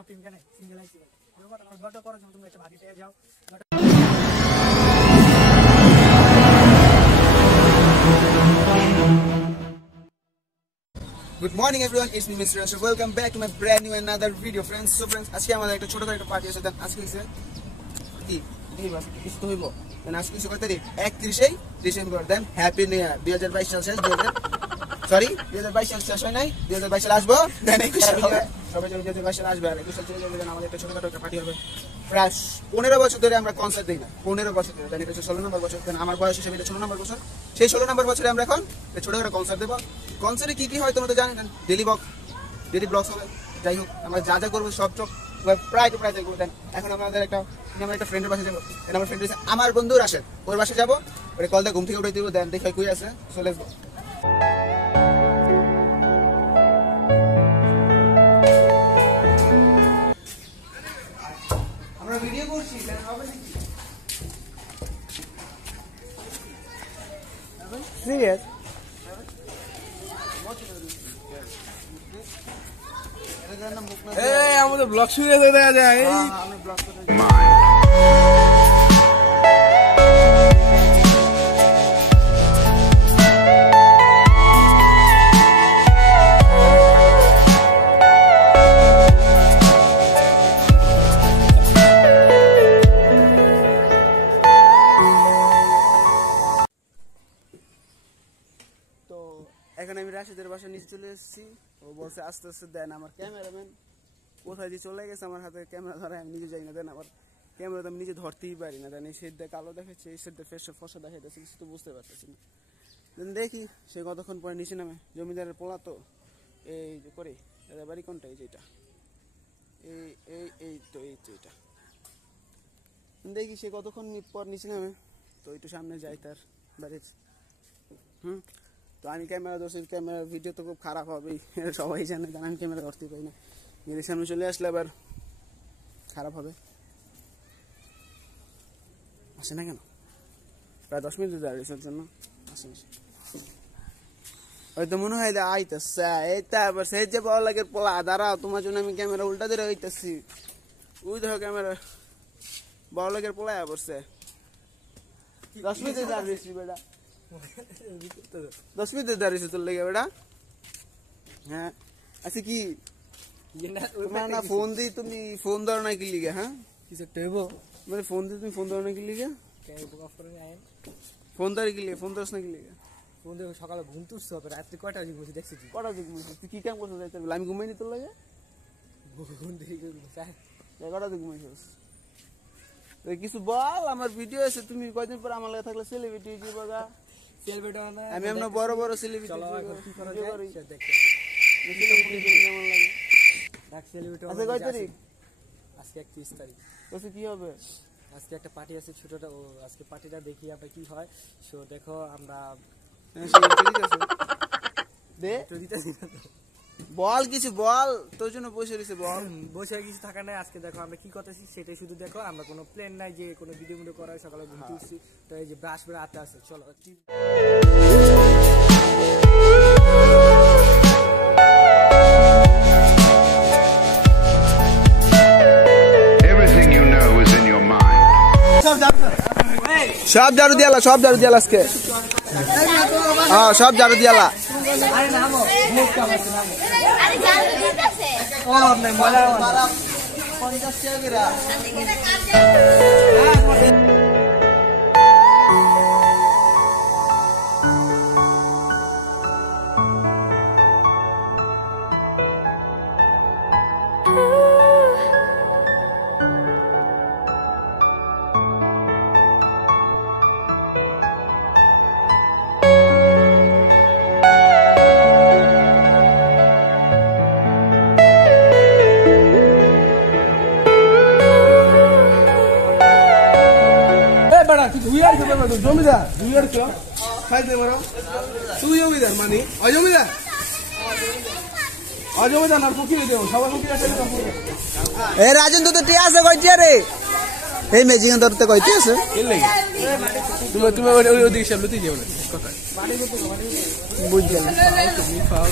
আমার প্রেমিকা নাই, সিঙ্গেল আইছি। ঘরটা করার জন্য তুমি একটা ভাগি পেয়ে যাও। Good morning everyone, it's me Mr. Rashid. Welcome back to my brand new another video friends. So friends, আজকে আমাদের একটা ছোট করে একটা পার্টি আছে। আজকে হইছে কি দিবাস কিছু তো হইব। আজকে কিছু করতে 31 ডিসেম্বর দেন হ্যাপি নিউ ইয়ার 2022 সাল শেষ 2022 সাল শেষ হয় নাই 2022 সাল আসবো দেন 21 সাল হবে। সবাই জানি 2022 সাল আসবে আর 21 সাল চলে যাবে আমাদের একটা ছোট করে একটা পার্টি হবে। প্রায় 15 বছর ধরে আমরা কনসার্ট দেই না, 15 বছর ধরে দেন এটা 16 নম্বর বছর। দেন আমার বয়স হিসেবে এটা 16 নম্বর বছর। সেই 16 নম্বর বছরে আমরা এখন ছোট করে কনসার্ট দেব। কনসার্টে কি কি হয় তোমরা তো জানেন, ডেলি ব্লগস হবে। যাই হোক আমরা যা যা করবো সব প্রায় যাই করবো। দেন এখন আমাদের একটা ফ্রেন্ডের বাসে যাবো। আমার ফ্রেন্ড হচ্ছে আমার বন্ধু রাশেদ, ওর বাসে যাবো। ওরে কল দিয়ে ঘুম থেকে উঠে দিব। দেন দেখি কই আছে, চলে আসবো। আমরা ভিডিও করছি, হবে নাকি? সিরিয়াস আমাদের ব্লগ শুরু হয়ে দেখা যায়। আমি ব্লগ করতে এখন আমি রাশিদের বাসা নিচে চলে এসেছি। ও বলছে আস্তে আস্তে দেন। আমার ক্যামেরাম্যান কোথায় যে চলে গেছে, আমার হাতে ক্যামেরা ধরে আমি নিজে যাই না। দেন আমার ক্যামেরা তো আমি নিজে ধরতেই পারি না। দেন এই সেট দিয়ে কালো দেখাচ্ছে, এই সেট দিয়ে ফেসটা ফসা দেখাইতেছে, কিছু তো বুঝতে পারতেছি না। দেন দেখি সে কতক্ষণ পরে নিচে নামে। জমিদারের পোলা তো এই যে করে এদের বাড়ি কোনটা, এই যেটা এই তো এটা। দেখি সে কতক্ষণ পর নিচে নামে। তো একটু সামনে যাই তার বাড়ির। তো আমি ক্যামেরা ধরছি, ক্যামেরার ভিডিও তো খুব খারাপ হবেই, সবাই জানে। কারণ আমি ক্যামেরা ধরতে পারি না, মেয়েদের সামনে চলে আসলে আবার খারাপ হবে। আসে না কেন, প্রায় 10 মিনিট দাঁড়িয়েছের জন্য আসে না। হয়তো মনে হয় আইতেছে এইটা আবার সেই যে বড় লাগের পোলা দাঁড়াও, তোমার জন্য আমি ক্যামেরা উল্টা ধরে হইতেছি। ওই দেখো ক্যামেরা বড় লাগের পোলা বসছে। 10 মিনিট দাঁড়িয়েছি বেটা, 10 মিনিট দাঁড়িয়েছে তোর লেগে বেটা। হ্যাঁ আচ্ছা কি তোমার না ফোন দিই, তুমি ফোন ধরো না কি লিগে? হ্যাঁ কিছু একটা হইব মানে ফোন দিই, তুমি ফোন ধরো না কি লিগে? ফোন ধরে কি লিগে? ফোন ধরস না কি লিগে? ফোন দেখো সকালে ঘুম তুলতে হবে, রাত্রে কয়টা বাজে ঘুমিয়েছি দেখছি কি কটা দিক ঘুমাইছিস? তুই কি কাম করছিস? আমি ঘুমাইনি তোর লাগে? ঘুম দেরি করে ঘুমাই। কটা দিক ঘুমাইছিস? কিছু বল, আমার ভিডিও আছে। তুমি কয়দিন পর আমার লাগে থাকলে সেলিব্রিটি জীবো গা। আমি এমন বড় বড় সেলিব্রিটি চলো এখন কি করা যায় সেটা দেখতে। কেমন লাগে? এক সেলিব্রিটি আচ্ছা কয় তারিখ? আজকে 31 তারিখ। বলছি কি হবে? আজকে একটা পার্টি আছে ছোটটা, ও আজকে পার্টিটা দেখি আমরা কি হয়। সো দেখো আমরা দে বল, কিছু বল, তোর জন্য বসে রয়েছে বল। বসে কিছু থাকা নাই। আজকে দেখো আমরা কি করতেছি সেটাই শুধু দেখো। আমরা কোনো প্ল্যান নাই যে কোনো ভিডিও করা হয়। সকালে ঘুম তুলছি, তো এই যে ব্রাশ করে আটটা আছে। চলো সব ঝাড়ু দিয়ালা, সব ঝাড়ু দিয়ালা আজকে। হ্যাঁ সব ঝাড়ু দিয়ালা। জমিদার খাইতে পারো তুই জমিদার মানে অজমিদার অজমিদার আর ফুকি দেব সবাই ফুকি আছে। এ রাজন তো টি আছে কইছি রে, এই মেজিং ধরতে কইছি আছে। কি লাগে তুমি তুমি ওই দিকে সামনে তুই যাও না কথা বুঝলি না। তুমি ফাও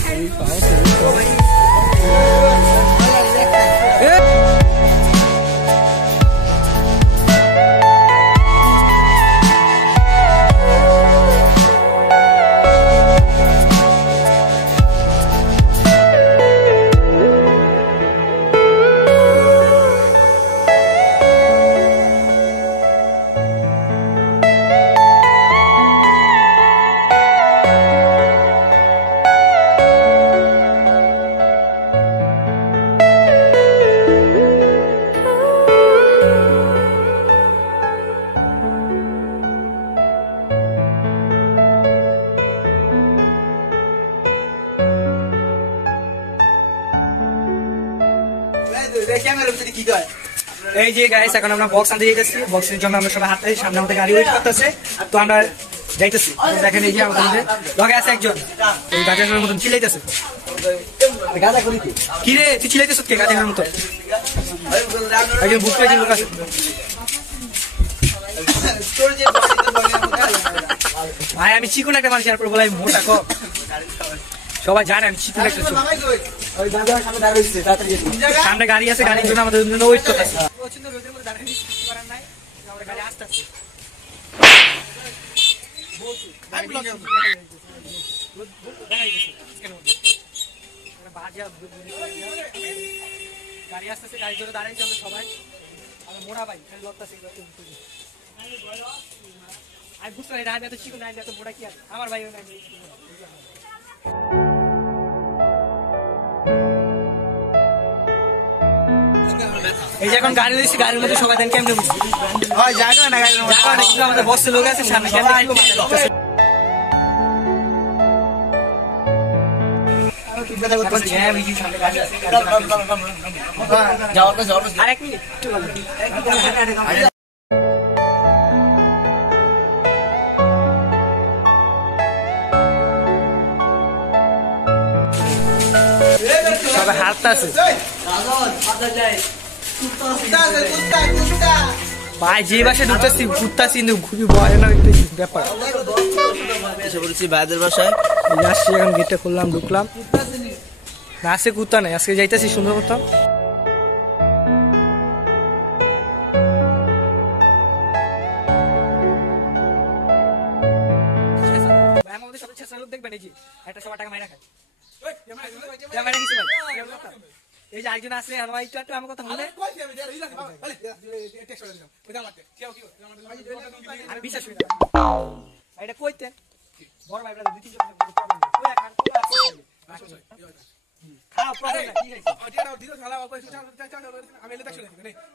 ক্যামেরার ভিতরে কি কয় এই যে গাইস এখন আমরা বক্স আনতে যাইতেছি, বক্সের জন্য আমরা সবাই হাঁটতেছি, সামনে আমাদের গাড়ি ওয়েট করতেছে, তো আমরা যাইতেছি। দেখেন এই যে আমাদের লগে আছে একজন, এই গাজার মতন চিল্লাইতেছে। কি রে তুই চিল্লাইতেছ কে গাজার মতন? একজন বুক পেয়েছে লোক আছে। ভাই আমি চিকন একটা মানুষ, আর বলাই মোটা কম, সবাই জানে আমি চিকন একটা ছোট। সামনে গাড়ি আছে, গাড়ির জন্য আমাদের ওয়েট করতেছে। প্রচন্ড রোদের মধ্যে দাঁড়িয়ে কিছু করার নাই, আমাদের গাড়ি আসতেছে। গাড়ি আসতেছে, গাড়ির জন্য দাঁড়াইছি আমরা সবাই। আমরা মোড়া ভাই লড়তেছে, আমি বুঝতে পারি না আমি এত চিকন নাই, এত মোড়া কি আছে আমার ভাই। এই যে এখন গাড়ি দিয়েছি, গাড়ির মধ্যে সবাই দেন কেমনে জায়গা না গাড়ির মধ্যে আমাদের বসে লোক আছে সামনে আরেক মিনিট। সবাই হাঁটতে আছে ভাই, যে বাসে ঢুকতেছি ঘুরতেছি কিন্তু খুবই ভয়ানক একটা ব্যাপার। ভাইদের বাসায় আসছি এখন, গেটটা খুললাম, ঢুকলাম। না আজকে কুত্তা নাই, আজকে যাইতেছি সুন্দর করতাম। আমাদের সাথে ছেঁচড়া লোক দেখবেন, এই যে একটা সবার টাকা মাইরা খায়। এই যে একজন আছে একটু আমার কথা বলে আমি বিশ্বাস করি এটা কইতেন বড় ভাই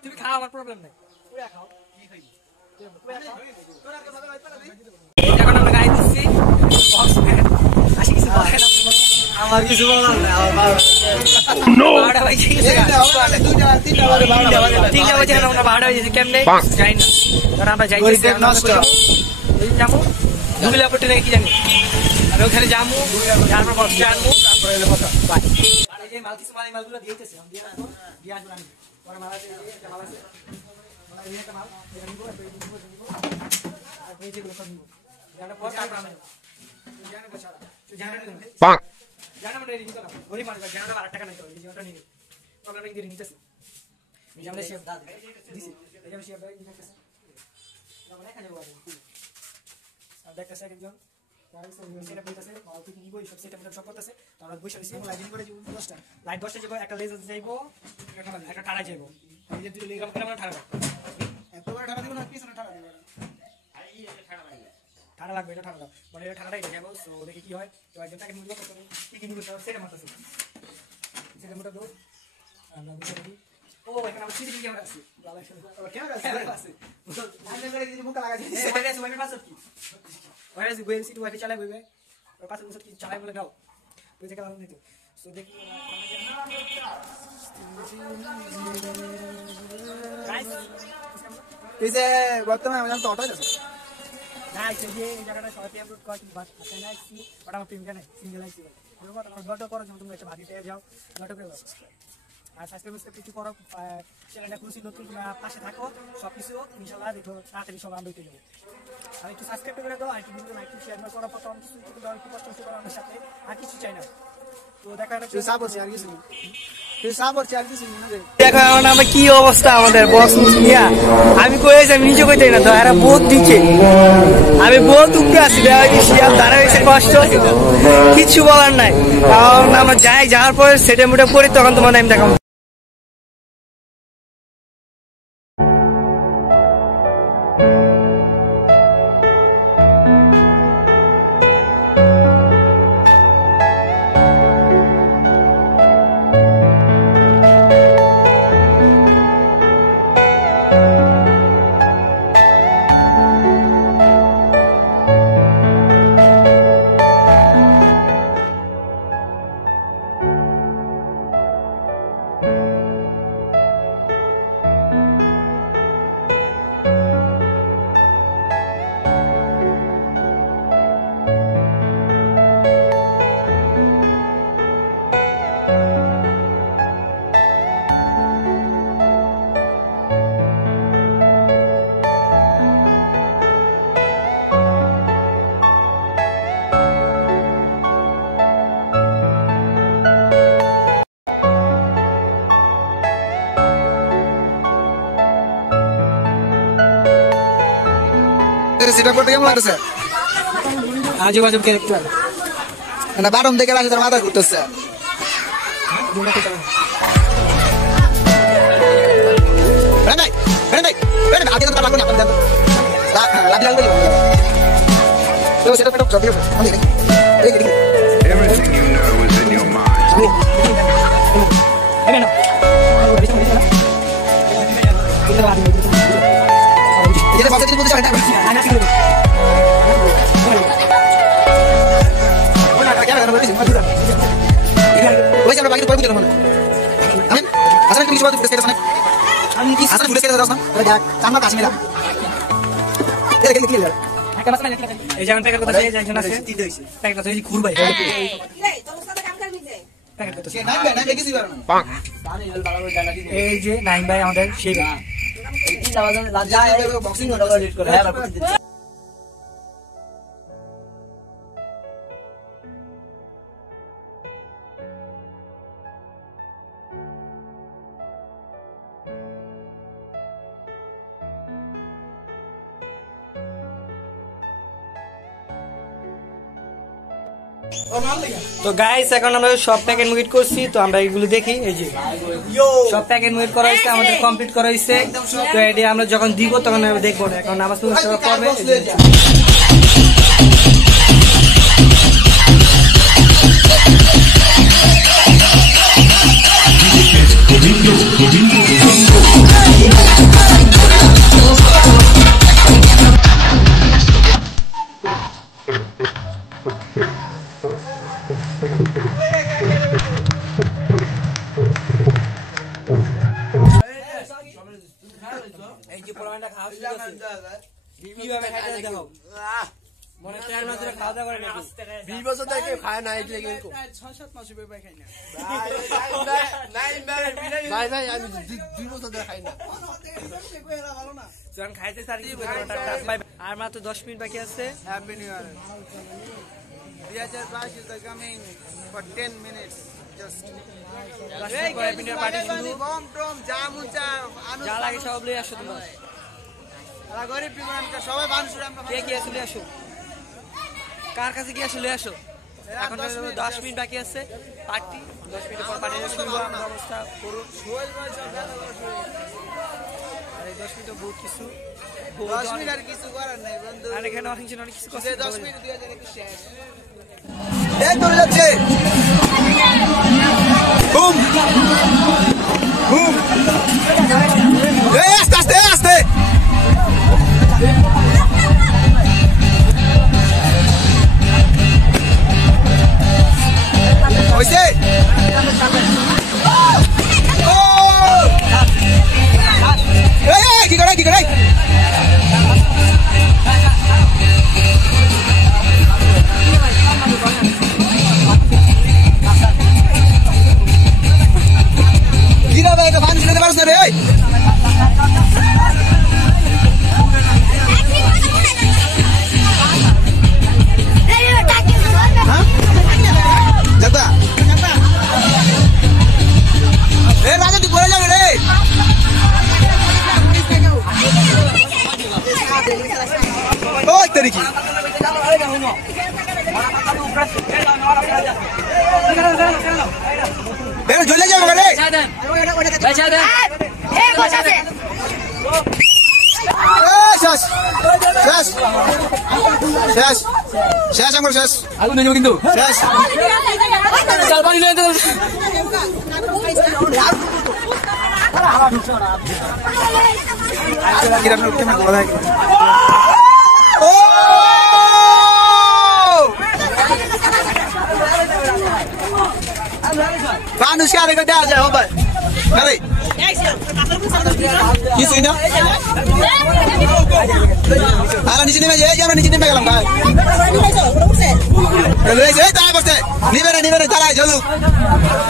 তুমি খাও, আমার প্রবলেম নাই। এখন আমরা গাড়ি দিচ্ছি, আমার কিছু বলার নাই। কেমনে যাই না, কারণ আমরা যাইতেছি যাবো দুবিলাপট্টি থেকে কি জানি, আমি ওখানে যাবো, তারপর বক্সে আনবো, তারপরে মাল কিছু মাল মালগুলো দিয়েছে দিয়ে আসবো আমি পরে মাল আছে মাল আছে লাইট 10টা যাবো, একটা লেজার যাইবো, একটা ঠাড়া যাইবো, ঠাড়া লাগবে, এটা ঠাড়া মানে এটা ঠাড়াটাই যাবো। তো দেখি কি হয়, তো একজনটাকে নিব, কি কি নিব সেটা মারতেছে, সেটা মোটা দৌড় আমরা বুঝে দেখি। ও এখানে আমার সিসিটিভি ক্যামেরা আছে, ক্যামেরা আছে আমরা করে কিছু মুখ লাগাই দিছি, ওয়াইফাই পাসওয়ার্ড কি ওয়াইফাই গোয়েল সিটি ওয়াইফাই চালাই বইবে, ওর পাসওয়ার্ড কি চালাই বলে দাও, বুঝে গেলাম নিতে। সো দেখি গাইস এই যে বর্তমানে আমি তো অটো যাচ্ছে না, এই যে এই জায়গাটা সবাই আপলোড করে কিন্তু বাস আছে না, কি ওটা আমার প্রিমিয়াম নাই, সিঙ্গেল আইসি বলবো তোমার গটো করো, যখন তুমি একটা ভাবি পেয়ে যাও গটো করে আর সাবস্ক্রাইব কিছু করো, চ্যানেলটা খুশি নতুন পাশে থাকো, সবকিছু ইনশাআল্লাহ দেখো তাড়াতাড়ি সব আমরা পেয়ে যাবো। আর একটু সাবস্ক্রাইব করে দাও, আর একটু ভিডিও লাইক শেয়ার করো, প্রথম কিছু দাও, একটু কষ্ট করো আমার সাথে, আর কিছু চাই না। তো দেখা হচ্ছে সাপোর্ট আর কিছু দেখো এখন আমার কি অবস্থা, আমাদের বক্স নিয়া আমি কইছি, আমি নিজে কইতে না তো এরা বহুত দিচ্ছে, আমি বহুত উপরে আছি, তারা হয়েছে কষ্ট, কিছু বলার নাই। কারণ আমরা যাওয়ার পরে সেটা মোটা করি, তখন তোমার আমি দেখাবো। ভিতরে সেটআপ করতে কেমন লাগতেছে? আজব আজব ক্যারেক্টার না বারম থেকে আসে তার মাথা ঘুরতেছে। আগে তো লাগবে না লাঠি লাগবে তো সেটা পেটক জব দিও Everything you know is in your mind. যেটা কথা কিছু বলতে চাই না ওই আমরা বাকি পরে বুঝলাম না আমেন আসলে তুমি সবাই ফুটেজ কেটেছ না আমি কি আসলে ফুটেজ কেটে দাও না আরে দেখ সামনে কাছে মিলা এর কি লিখা একটা মাছ মানে এই যেমন প্যাকেট কথা এই একজন আছে দিতে হইছে প্যাকেট কথা এই ঘুরবাই এই তোমার সাথে কাম করবি যে প্যাকেট কথা সে নাই ভাই কিছু পারো না এই যে নাইম ভাই আমাদের সেই বক্সিং ওটা এডিট করে হ্যাঁ তো গাইস এখন আমরা সব প্যাকেট মুভিট করছি তো আমরা এগুলো দেখি এই যে সব প্যাকেট মুভিট করা হয়েছে আমাদের কমপ্লিট করা হয়েছে তো এটি আমরা যখন দিব তখন আমরা দেখবো না এখন নামাজ পড়বে এই যে পরমানটা খাওয়া শুরু করছে কিভাবে খাইতে দেখো মনে 4 মাস ধরে খাওয়া দাওয়া করে না 20 বছর থেকে কেউ খায় না এই যে 6-7 মাস হবে খাই না ভাই ভাই আমি 2 বছর ধরে খাই না যখন খাইতে সারি আর মাত্র 10 মিনিট বাকি আছে happy new year 2022 is coming for 10 minutes just party শুরু বম টম জামুচা আনু যা লাগে সব লই আসো তোমরা আর গরিব বিমানকে সবাই বানসুরে আমরা কে কি আসলে আসো কার কাছে কি আসলে আসো এখন 10 মিনিট বাকি আছে পার্টি 10 মিনিট পর পার্টি শুরু হবে আমরা অবস্থা করুন সোল বয়স আর এই 10 মিনিট বহুত কিছু 10 মিনিট আর কিছু করার নাই বন্ধু আর এখানে অনেক কিছু করছে 10 মিনিট 2021 শেষ এই চলে যাচ্ছে বুম বুম এই আস্তে আস্তে আস্তে ওইসে ও এই কি করে Gila ba, kapan sudah terus na rin? Jata. Raja di bola jangan deh. Oh, teriki. ঝুলে যাবো রে শেষ শেষ শেষ শেষ আমার শেষ আগুন দেবো কিন্তু শেষ চাল পানি লয়ে তো কিরকম কেমন বলা যায় ও মানুষকে আরেকটা দেওয়া যায় হবে আরে কিছুই না আর নিচে নেমে যাই আমরা নিচে নেমে গেলাম ভাই তাই বসে নিবে রে তারাই চলুক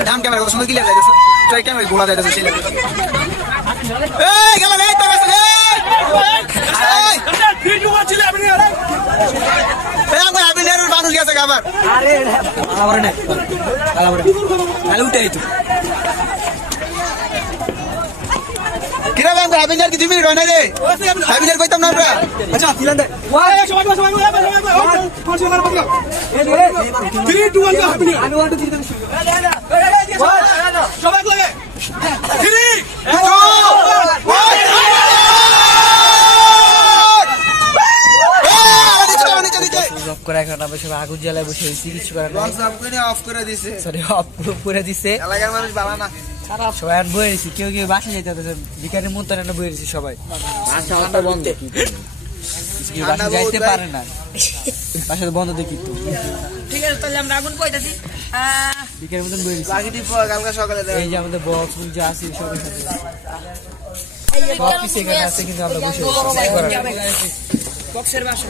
দাম ক্যামেরা কত সুন্দর ক্লিয়ার যাইতেছে ট্রাই ক্যামেরা গোলা যাইতেছে সেই লাগে এই গেল এই তো বসে এই ভিডিও করছিল আপনি আরে এই আমার আপনি নেরুর মানুষ গেছে আবার আরে আবার না আরে উঠে আইতো কিরা ভাই হ্যাপিনার কি 2 মিনিট হয় না রে হ্যাপিনার কইতাম না আমরা আচ্ছা দিলেন দে সবাই 3 2 1 হ্যাপি আমি 1 2 3 সবাই লাগে 3 2 জব করে এখন আমরা সবাই আগুন জ্বালায় বসে হয়েছি কিছু করার নাই অফ করে দিছে সরি অফ করে দিছে এলাকার মানুষ ভালো না সবাই আর বয়ে রয়েছি কেউ কেউ বাসা যেতে হতেছে বিকারের মতো না বয়ে রয়েছি সবাই বন্ধ বাসা যাইতে পারে না বাসা বন্ধ দেখি তো ঠিক আছে তাহলে আমরা আগুন কইতাছি বিকারের মতন বয়ে রয়েছি বাকিটি কালকে সকালে এই যে আমাদের বক্স যা আছে সবাই সব কিছু এখানে আছে কিন্তু আমরা বসে বক্সের বাসা